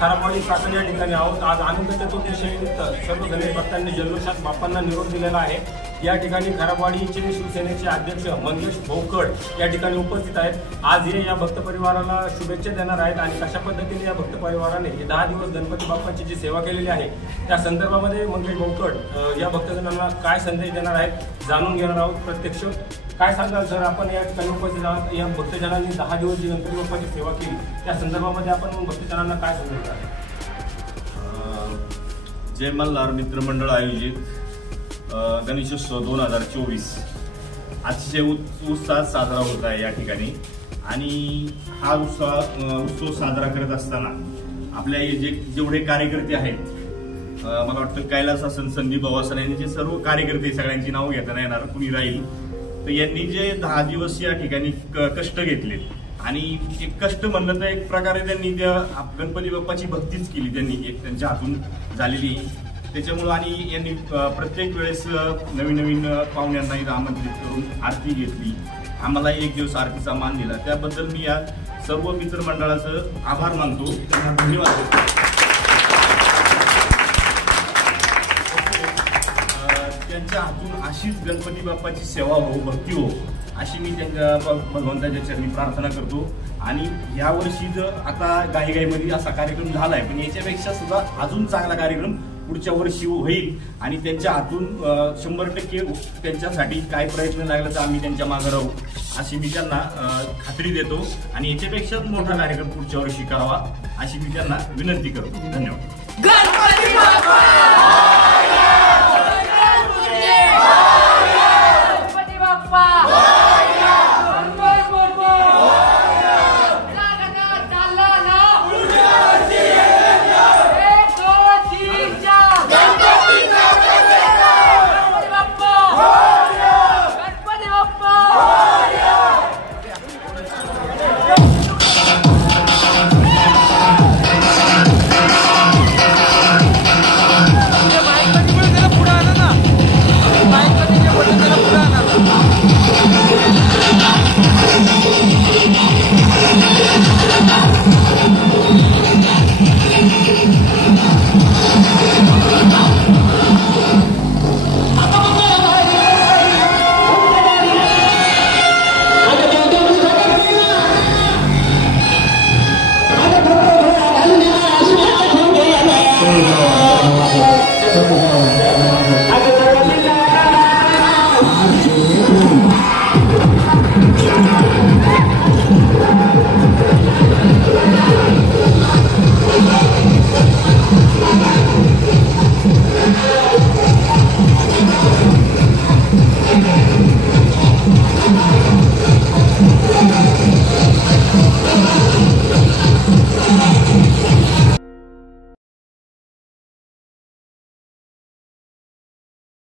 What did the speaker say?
खारापाडी प्रांत या ठिकाणी आहोत। आज अनंत चतुर्दशीनिमित्त सर्व गणेश भक्तांनी जल्लोषात बाप्पांना निरोप दिलेला आहे। या ठिकाणी खारापाडीचे शिवसेनेचे अध्यक्ष मंगेश भोकड या ठिकाणी उपस्थित आहेत। आज हे या भक्त परिवाराला शुभेच्छा देणार आहेत आणि कशा पद्धतीने या भक्त परिवाराने 10 दिवस गणपती बाप्पांची जी सेवा केलेली आहे त्या संदर्भामध्ये मंगेश भोकड या भक्तजनांना काय संदेश देणार आहेत जाणून घेणार आहोत प्रत्यक्ष। काय सांगाल सर, आपण या ठिकाणी उपस्थित आहात, या भक्तजनांनी 10 दिवस जी गणपती बाप्पाची सेवा केली त्या संदर्भामध्ये आपण भक्तजनांना काय संदेश द्याल? जय मल्हार मित्रमंडळ आयोजित गणेशोत्सव 2024 अतिशय उत्साहात साजरा होत आहे या ठिकाणी। आणि हा उत्सव साजरा करत असताना आपल्या जेवढे कार्यकर्ते आहेत, मला वाटतं कैलास आसन, संदीप बाबासन यांनी जे सर्व कार्यकर्ते, सगळ्यांची नावं घेता नाही येणार, कुणी राहील तर यांनी जे 10 दिवस या ठिकाणी कष्ट घेतले आणि एक कष्ट म्हणलं तर एक प्रकारे त्यांनी त्या गणपती बाप्पाची भक्तीच केली, त्यांनी एक त्यांच्या हातून झालेली त्याच्यामुळं। आणि यांनी प्रत्येक वेळेस नवीन नवीन पाहुण्यांना इथं आमंत्रित करून आरती घेतली, आम्हाला एक दिवस आरतीचा मान दिला, त्याबद्दल मी या सर्व मित्रमंडळाचं आभार मानतो, त्यांना धन्यवाद देतो। त्यांच्या हातून अशीच गणपती बाप्पाची सेवा हो, भक्ती हो, अशी मी त्यांच्या भगवंताच्या चरणी प्रार्थना करतो। आणि यावर्षी जर आता घाईघाईमध्ये असा कार्यक्रम झालाय, पण याच्यापेक्षा सुद्धा अजून चांगला कार्यक्रम पुढच्या वर्षी होईल आणि त्यांच्या हातून 100% त्यांच्यासाठी काय प्रयत्न लागला तर आम्ही त्यांच्या मागे राहू अशी मी त्यांना खात्री देतो। आणि याच्यापेक्षा मोठा कार्यक्रम पुढच्या वर्षी करावा अशी मी त्यांना विनंती करतो। धन्यवाद।